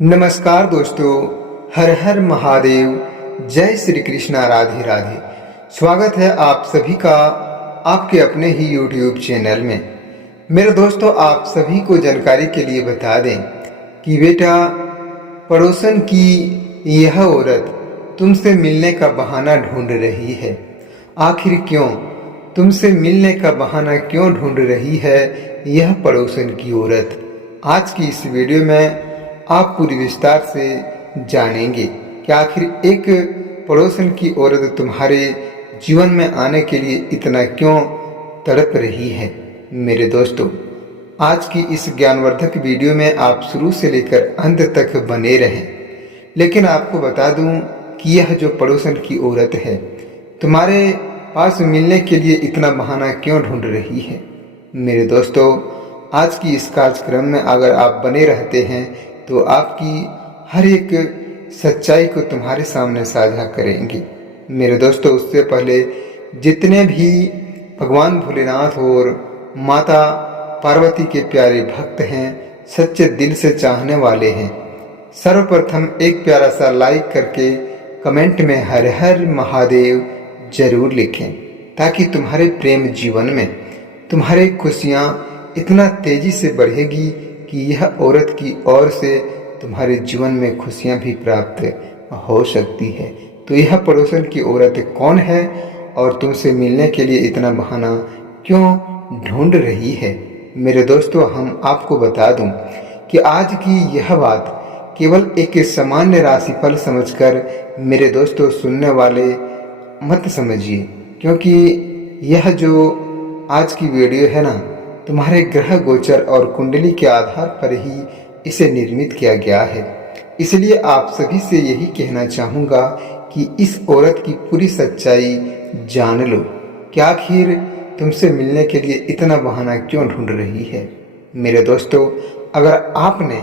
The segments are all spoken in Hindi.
नमस्कार दोस्तों, हर हर महादेव। जय श्री कृष्णा, राधे राधे। स्वागत है आप सभी का आपके अपने ही YouTube चैनल में। मेरे दोस्तों, आप सभी को जानकारी के लिए बता दें कि बेटा, पड़ोसन की यह औरत तुमसे मिलने का बहाना ढूंढ रही है। आखिर क्यों? तुमसे मिलने का बहाना क्यों ढूंढ रही है यह पड़ोसन की औरत? आज की इस वीडियो में आप पूरी विस्तार से जानेंगे कि आखिर एक पड़ोसन की औरत तुम्हारे जीवन में आने के लिए इतना क्यों तड़प रही है। मेरे दोस्तों, आज की इस ज्ञानवर्धक वीडियो में आप शुरू से लेकर अंत तक बने रहें। लेकिन आपको बता दूं कि यह जो पड़ोसन की औरत है तुम्हारे पास मिलने के लिए इतना बहाना क्यों ढूंढ रही है। मेरे दोस्तों, आज की इस कार्यक्रम में अगर आप बने रहते हैं तो आपकी हर एक सच्चाई को तुम्हारे सामने साझा करेंगे। मेरे दोस्तों, उससे पहले जितने भी भगवान भोलेनाथ और माता पार्वती के प्यारे भक्त हैं, सच्चे दिल से चाहने वाले हैं, सर्वप्रथम एक प्यारा सा लाइक करके कमेंट में हर हर महादेव जरूर लिखें, ताकि तुम्हारे प्रेम जीवन में तुम्हारे खुशियाँ इतना तेजी से बढ़ेगी कि यह औरत की ओर से तुम्हारे जीवन में खुशियां भी प्राप्त हो सकती है। तो यह पड़ोसन की औरत कौन है और तुमसे मिलने के लिए इतना बहाना क्यों ढूंढ रही है? मेरे दोस्तों, हम आपको बता दूं कि आज की यह बात केवल एक सामान्य राशिफल समझकर मेरे दोस्तों सुनने वाले मत समझिए, क्योंकि यह जो आज की वीडियो है ना, तुम्हारे ग्रह गोचर और कुंडली के आधार पर ही इसे निर्मित किया गया है। इसलिए आप सभी से यही कहना चाहूँगा कि इस औरत की पूरी सच्चाई जान लो कि आखिर तुमसे मिलने के लिए इतना बहाना क्यों ढूंढ रही है। मेरे दोस्तों, अगर आपने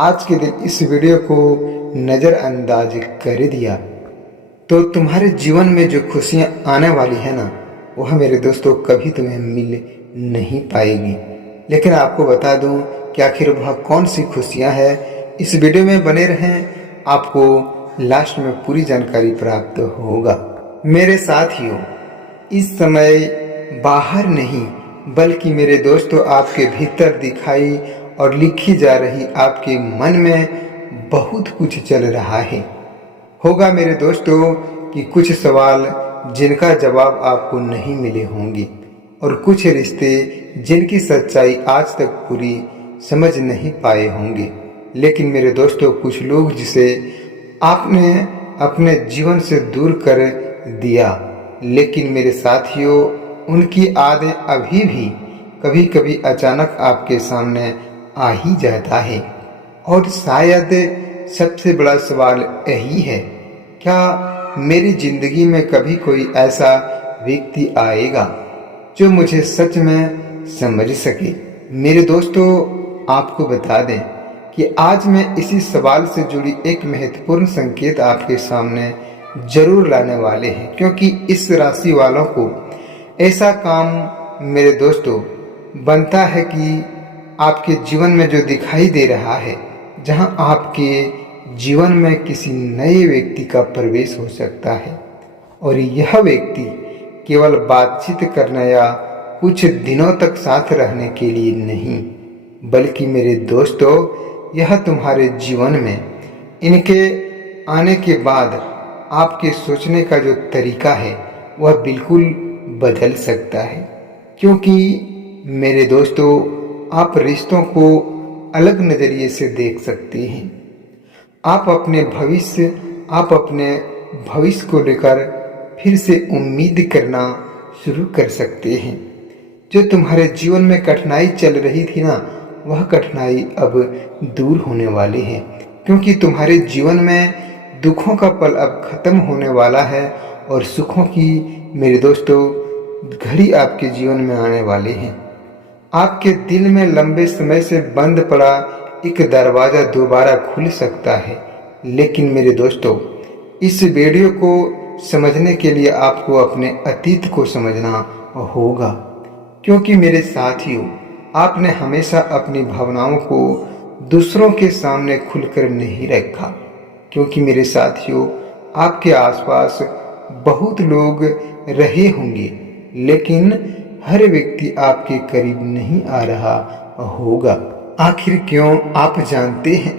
आज के दिन इस वीडियो को नज़रअंदाज कर दिया तो तुम्हारे जीवन में जो खुशियाँ आने वाली है ना, वह मेरे दोस्तों कभी तुम्हें मिल नहीं पाएगी। लेकिन आपको बता दूं कि आखिर वह कौन सी खुशियां हैं। इस वीडियो में बने रहें, आपको लास्ट में पूरी जानकारी प्राप्त होगा। मेरे साथियों, इस समय बाहर नहीं बल्कि मेरे दोस्तों आपके भीतर दिखाई और लिखी जा रही आपके मन में बहुत कुछ चल रहा है। होगा मेरे दोस्तों कि कुछ सवाल जिनका जवाब आपको नहीं मिले होंगे और कुछ रिश्ते जिनकी सच्चाई आज तक पूरी समझ नहीं पाए होंगे। लेकिन मेरे दोस्तों, कुछ लोग जिसे आपने अपने जीवन से दूर कर दिया, लेकिन मेरे साथियों, उनकी आदतें अभी भी कभी कभी अचानक आपके सामने आ ही जाता है। और शायद सबसे बड़ा सवाल यही है, क्या मेरी जिंदगी में कभी कोई ऐसा व्यक्ति आएगा जो मुझे सच में समझ सके? मेरे दोस्तों, आपको बता दें कि आज मैं इसी सवाल से जुड़ी एक महत्वपूर्ण संकेत आपके सामने जरूर लाने वाले हैं, क्योंकि इस राशि वालों को ऐसा काम मेरे दोस्तों बनता है कि आपके जीवन में जो दिखाई दे रहा है, जहां आपके जीवन में किसी नए व्यक्ति का प्रवेश हो सकता है, और यह व्यक्ति केवल बातचीत करने या कुछ दिनों तक साथ रहने के लिए नहीं, बल्कि मेरे दोस्तों, यह तुम्हारे जीवन में इनके आने के बाद आपके सोचने का जो तरीका है वह बिल्कुल बदल सकता है। क्योंकि मेरे दोस्तों, आप रिश्तों को अलग नज़रिए से देख सकते हैं। आप अपने भविष्य को लेकर फिर से उम्मीद करना शुरू कर सकते हैं। जो तुम्हारे जीवन में कठिनाई चल रही थी ना, वह कठिनाई अब दूर होने वाली है, क्योंकि तुम्हारे जीवन में दुखों का पल अब खत्म होने वाला है और सुखों की मेरे दोस्तों घड़ी आपके जीवन में आने वाली है। आपके दिल में लंबे समय से बंद पड़ा एक दरवाज़ा दोबारा खुल सकता है। लेकिन मेरे दोस्तों, इस वीडियो को समझने के लिए आपको अपने अतीत को समझना होगा, क्योंकि मेरे साथियों, आपने हमेशा अपनी भावनाओं को दूसरों के सामने खुलकर नहीं रखा, क्योंकि मेरे साथियों, आपके आसपास बहुत लोग रहे होंगे, लेकिन हर व्यक्ति आपके करीब नहीं आ रहा होगा। आखिर क्यों, आप जानते हैं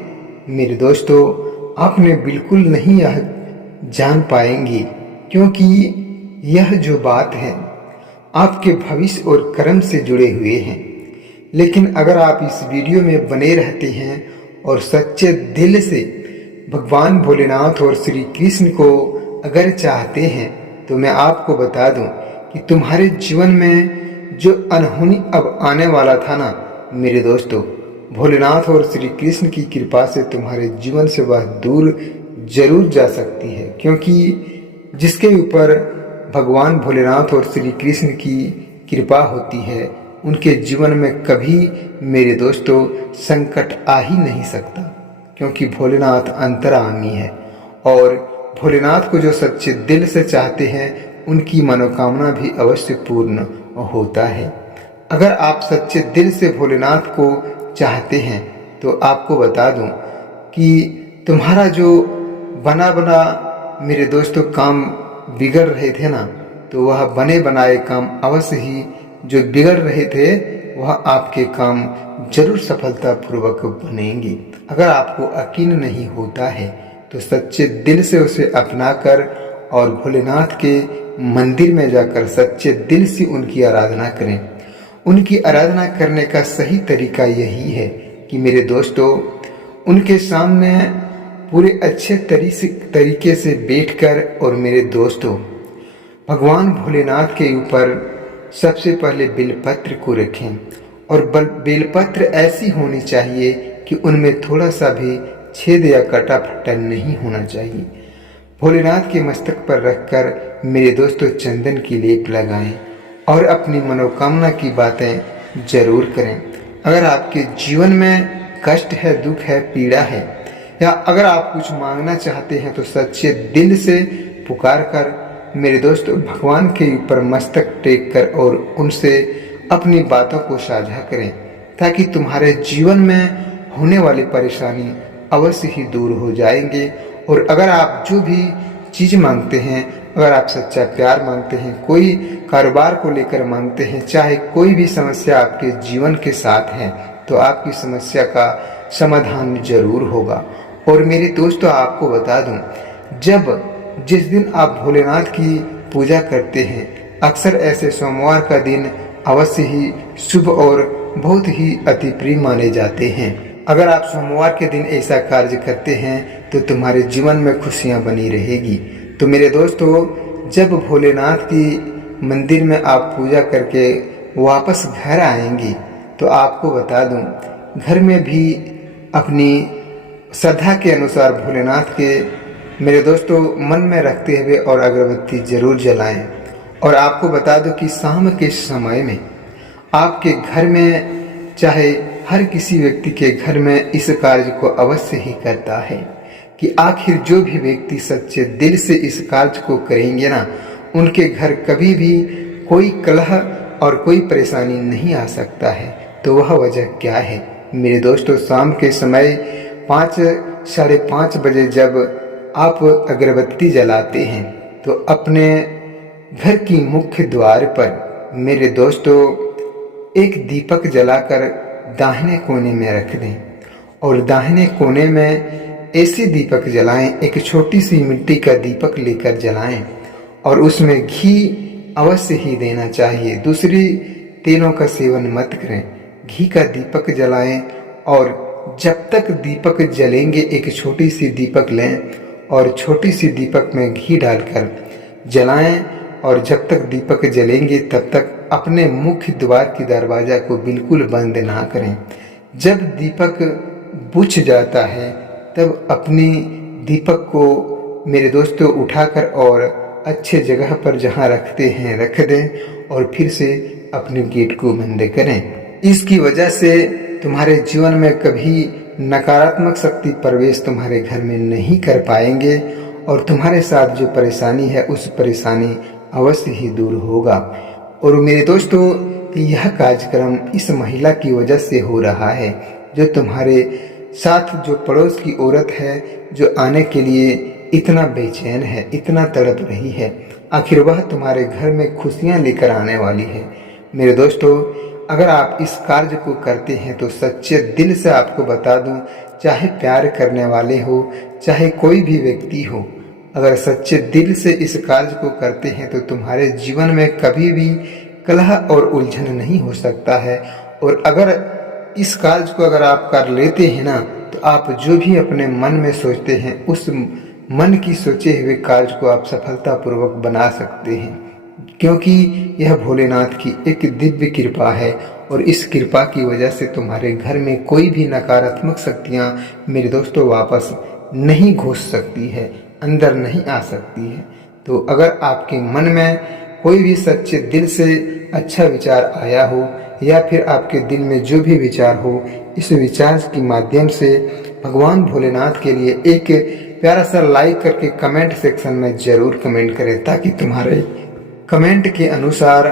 मेरे दोस्तों, आपने बिल्कुल नहीं यह जान पाएंगे, क्योंकि यह जो बात है आपके भविष्य और कर्म से जुड़े हुए हैं। लेकिन अगर आप इस वीडियो में बने रहते हैं और सच्चे दिल से भगवान भोलेनाथ और श्री कृष्ण को अगर चाहते हैं, तो मैं आपको बता दूं कि तुम्हारे जीवन में जो अनहोनी अब आने वाला था ना मेरे दोस्तों, भोलेनाथ और श्री कृष्ण की कृपा से तुम्हारे जीवन से वह दूर जरूर जा सकती है। क्योंकि जिसके ऊपर भगवान भोलेनाथ और श्री कृष्ण की कृपा होती है, उनके जीवन में कभी मेरे दोस्तों संकट आ ही नहीं सकता, क्योंकि भोलेनाथ अंतर्यामी है। और भोलेनाथ को जो सच्चे दिल से चाहते हैं, उनकी मनोकामना भी अवश्य पूर्ण होता है। अगर आप सच्चे दिल से भोलेनाथ को चाहते हैं, तो आपको बता दूं कि तुम्हारा जो बना बना मेरे दोस्तों काम बिगड़ रहे थे ना, तो वह बने बनाए काम अवश्य ही जो बिगड़ रहे थे, वह आपके काम जरूर सफलतापूर्वक बनेंगे। अगर आपको यकीन नहीं होता है, तो सच्चे दिल से उसे अपनाकर और भोलेनाथ के मंदिर में जाकर सच्चे दिल से उनकी आराधना करें। उनकी आराधना करने का सही तरीका यही है कि मेरे दोस्तों, उनके सामने पूरे अच्छे तरीके से बैठकर और मेरे दोस्तों, भगवान भोलेनाथ के ऊपर सबसे पहले बेलपत्र को रखें। और बेलपत्र ऐसी होनी चाहिए कि उनमें थोड़ा सा भी छेद या कटा फटा नहीं होना चाहिए। भोलेनाथ के मस्तक पर रखकर मेरे दोस्तों चंदन की लेप लगाएं और अपनी मनोकामना की बातें जरूर करें। अगर आपके जीवन में कष्ट है, दुख है, पीड़ा है, या अगर आप कुछ मांगना चाहते हैं, तो सच्चे दिल से पुकार कर मेरे दोस्तों भगवान के ऊपर मस्तक टेक कर और उनसे अपनी बातों को साझा करें, ताकि तुम्हारे जीवन में होने वाली परेशानी अवश्य ही दूर हो जाएंगे। और अगर आप जो भी चीज़ मांगते हैं, अगर आप सच्चा प्यार मांगते हैं, कोई कारोबार को लेकर मांगते हैं, चाहे कोई भी समस्या आपके जीवन के साथ है, तो आपकी समस्या का समाधान जरूर होगा। और मेरे दोस्तों, आपको बता दूं, जिस दिन आप भोलेनाथ की पूजा करते हैं, अक्सर ऐसे सोमवार का दिन अवश्य ही शुभ और बहुत ही अति प्रिय माने जाते हैं। अगर आप सोमवार के दिन ऐसा कार्य करते हैं, तो तुम्हारे जीवन में खुशियां बनी रहेगी। तो मेरे दोस्तों, जब भोलेनाथ की मंदिर में आप पूजा करके वापस घर आएंगे, तो आपको बता दूं, घर में भी अपनी श्रद्धा के अनुसार भोलेनाथ के मेरे दोस्तों मन में रखते हुए और अगरबत्ती जरूर जलाएं। और आपको बता दो कि शाम के समय में आपके घर में, चाहे हर किसी व्यक्ति के घर में इस कार्य को अवश्य ही करता है कि आखिर जो भी व्यक्ति सच्चे दिल से इस कार्य को करेंगे ना, उनके घर कभी भी कोई कलह और कोई परेशानी नहीं आ सकता है। तो वह वजह क्या है मेरे दोस्तों? शाम के समय 5 साढ़े 5 बजे जब आप अगरबत्ती जलाते हैं, तो अपने घर की मुख्य द्वार पर मेरे दोस्तों एक दीपक जलाकर दाहिने कोने में रख दें। और दाहिने कोने में ऐसे दीपक जलाएं, एक छोटी सी मिट्टी का दीपक लेकर जलाएं और उसमें घी अवश्य ही देना चाहिए। दूसरी तेलों का सेवन मत करें, घी का दीपक जलाएं। और जब तक दीपक जलेंगे, एक छोटी सी दीपक लें और छोटी सी दीपक में घी डालकर जलाएं। और जब तक दीपक जलेंगे, तब तक अपने मुख्य द्वार की दरवाजा को बिल्कुल बंद ना करें। जब दीपक बुझ जाता है, तब अपनी दीपक को मेरे दोस्तों उठाकर और अच्छे जगह पर जहां रखते हैं रख दें और फिर से अपने गेट को बंद करें। इसकी वजह से तुम्हारे जीवन में कभी नकारात्मक शक्ति प्रवेश तुम्हारे घर में नहीं कर पाएंगे और तुम्हारे साथ जो परेशानी है, उस परेशानी अवश्य ही दूर होगा। और मेरे दोस्तों, यह कार्यक्रम इस महिला की वजह से हो रहा है जो तुम्हारे साथ जो पड़ोस की औरत है, जो आने के लिए इतना बेचैन है, इतना तड़प रही है, आखिर वह तुम्हारे घर में खुशियां लेकर आने वाली है। मेरे दोस्तों, अगर आप इस कार्य को करते हैं तो सच्चे दिल से आपको बता दूं, चाहे प्यार करने वाले हो, चाहे कोई भी व्यक्ति हो, अगर सच्चे दिल से इस कार्य को करते हैं तो तुम्हारे जीवन में कभी भी कलह और उलझन नहीं हो सकता है। और अगर इस कार्य को अगर आप कर लेते हैं ना, तो आप जो भी अपने मन में सोचते हैं, उस मन की सोचे हुए कार्य को आप सफलतापूर्वक बना सकते हैं, क्योंकि यह भोलेनाथ की एक दिव्य कृपा है। और इस कृपा की वजह से तुम्हारे घर में कोई भी नकारात्मक शक्तियाँ मेरे दोस्तों वापस नहीं घुस सकती है, अंदर नहीं आ सकती है। तो अगर आपके मन में कोई भी सच्चे दिल से अच्छा विचार आया हो, या फिर आपके दिल में जो भी विचार हो, इस विचार के माध्यम से भगवान भोलेनाथ के लिए एक प्यारा सा लाइक करके कमेंट सेक्शन में जरूर कमेंट करें, ताकि तुम्हारे कमेंट के अनुसार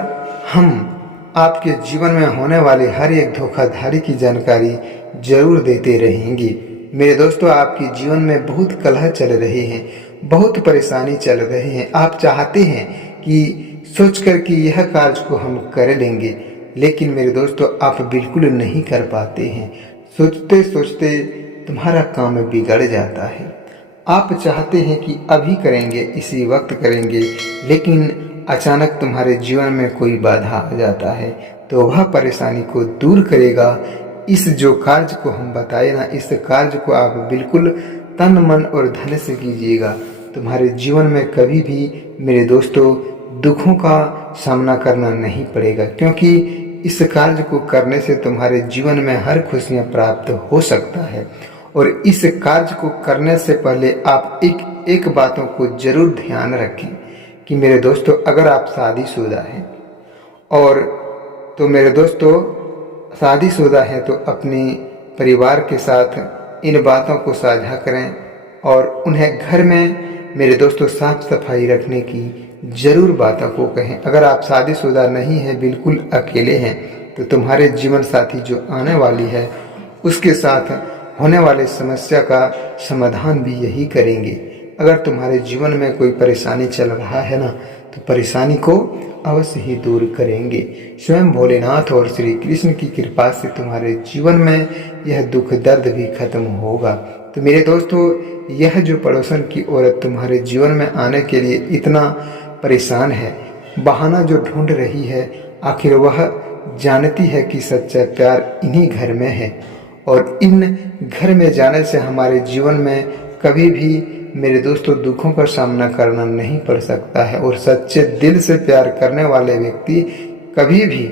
हम आपके जीवन में होने वाली हर एक धोखाधड़ी की जानकारी जरूर देते रहेंगे। मेरे दोस्तों, आपके जीवन में बहुत कलह चल रहे हैं, बहुत परेशानी चल रहे हैं। आप चाहते हैं कि सोच कर कि यह कार्य को हम कर लेंगे, लेकिन मेरे दोस्तों आप बिल्कुल नहीं कर पाते हैं। सोचते सोचते तुम्हारा काम बिगड़ जाता है। आप चाहते हैं कि अभी करेंगे, इसी वक्त करेंगे, लेकिन अचानक तुम्हारे जीवन में कोई बाधा आ जाता है। तो वह परेशानी को दूर करेगा इस जो कार्य को हम बताए ना, इस कार्य को आप बिल्कुल तन मन और धन से कीजिएगा। तुम्हारे जीवन में कभी भी मेरे दोस्तों दुखों का सामना करना नहीं पड़ेगा, क्योंकि इस कार्य को करने से तुम्हारे जीवन में हर खुशियां प्राप्त हो सकता है। और इस कार्य को करने से पहले आप एक बातों को जरूर ध्यान रखें कि मेरे दोस्तों, अगर आप शादीशुदा हैं और तो मेरे दोस्तों शादीशुदा हैं तो अपने परिवार के साथ इन बातों को साझा करें और उन्हें घर में मेरे दोस्तों साफ सफाई रखने की जरूर बातों को कहें। अगर आप शादीशुदा नहीं हैं, बिल्कुल अकेले हैं, तो तुम्हारे जीवन साथी जो आने वाली है उसके साथ होने वाली समस्या का समाधान भी यही करेंगे। अगर तुम्हारे जीवन में कोई परेशानी चल रहा है ना, तो परेशानी को अवश्य ही दूर करेंगे। स्वयं भोलेनाथ और श्री कृष्ण की कृपा से तुम्हारे जीवन में यह दुख दर्द भी खत्म होगा। तो मेरे दोस्तों, यह जो पड़ोसन की औरत तुम्हारे जीवन में आने के लिए इतना परेशान है, बहाना जो ढूंढ रही है, आखिर वह जानती है कि सच्चा प्यार इन्हीं घर में है। और इन घर में जाने से हमारे जीवन में कभी भी मेरे दोस्तों दुखों का सामना करना नहीं पड़ सकता है। और सच्चे दिल से प्यार करने वाले व्यक्ति कभी भी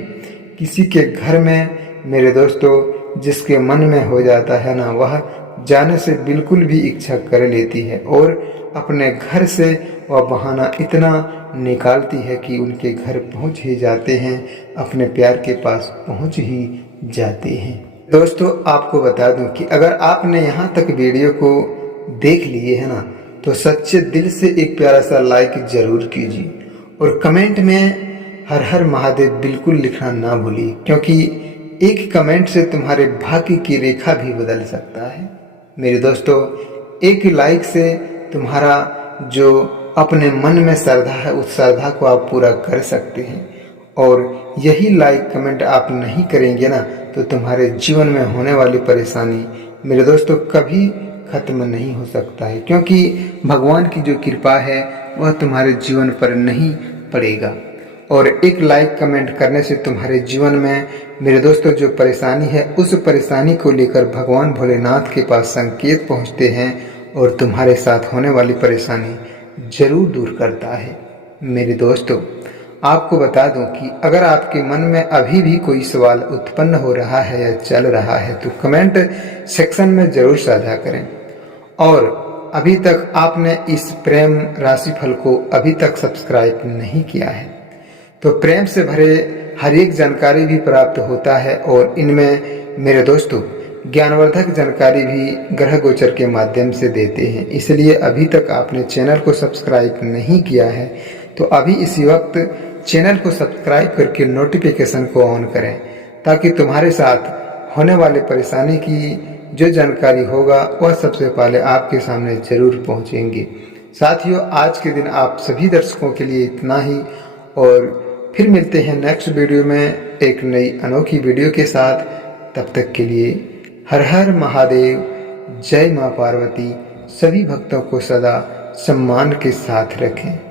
किसी के घर में मेरे दोस्तों जिसके मन में हो जाता है ना, वह जाने से बिल्कुल भी इच्छा कर लेती है और अपने घर से वह बहाना इतना निकालती है कि उनके घर पहुंच ही जाते हैं, अपने प्यार के पास पहुंच ही जाते हैं। दोस्तों, आपको बता दूं कि अगर आपने यहाँ तक वीडियो को देख लिए है ना, तो सच्चे दिल से एक प्यारा सा लाइक जरूर कीजिए और कमेंट में हर हर महादेव बिल्कुल लिखना ना भूलिए, क्योंकि एक कमेंट से तुम्हारे भाग्य की रेखा भी बदल सकता है। मेरे दोस्तों, एक लाइक से तुम्हारा जो अपने मन में श्रद्धा है, उस श्रद्धा को आप पूरा कर सकते हैं। और यही लाइक कमेंट आप नहीं करेंगे ना, तो तुम्हारे जीवन में होने वाली परेशानी मेरे दोस्तों कभी खत्म नहीं हो सकता है, क्योंकि भगवान की जो कृपा है वह तुम्हारे जीवन पर नहीं पड़ेगा। और एक लाइक कमेंट करने से तुम्हारे जीवन में मेरे दोस्तों जो परेशानी है, उस परेशानी को लेकर भगवान भोलेनाथ के पास संकेत पहुंचते हैं और तुम्हारे साथ होने वाली परेशानी जरूर दूर करता है। मेरे दोस्तों, आपको बता दूं कि अगर आपके मन में अभी भी कोई सवाल उत्पन्न हो रहा है या चल रहा है, तो कमेंट सेक्शन में जरूर साझा करें। और अभी तक आपने इस प्रेम राशिफल को अभी तक सब्सक्राइब नहीं किया है, तो प्रेम से भरे हर एक जानकारी भी प्राप्त होता है और इनमें मेरे दोस्तों ज्ञानवर्धक जानकारी भी ग्रह गोचर के माध्यम से देते हैं। इसलिए अभी तक आपने चैनल को सब्सक्राइब नहीं किया है, तो अभी इसी वक्त चैनल को सब्सक्राइब करके नोटिफिकेशन को ऑन करें, ताकि तुम्हारे साथ होने वाले परेशानी की जो जानकारी होगा वह सबसे पहले आपके सामने ज़रूर पहुंचेंगी। साथियों, आज के दिन आप सभी दर्शकों के लिए इतना ही, और फिर मिलते हैं नेक्स्ट वीडियो में एक नई अनोखी वीडियो के साथ। तब तक के लिए हर हर महादेव, जय माँ पार्वती। सभी भक्तों को सदा सम्मान के साथ रखें।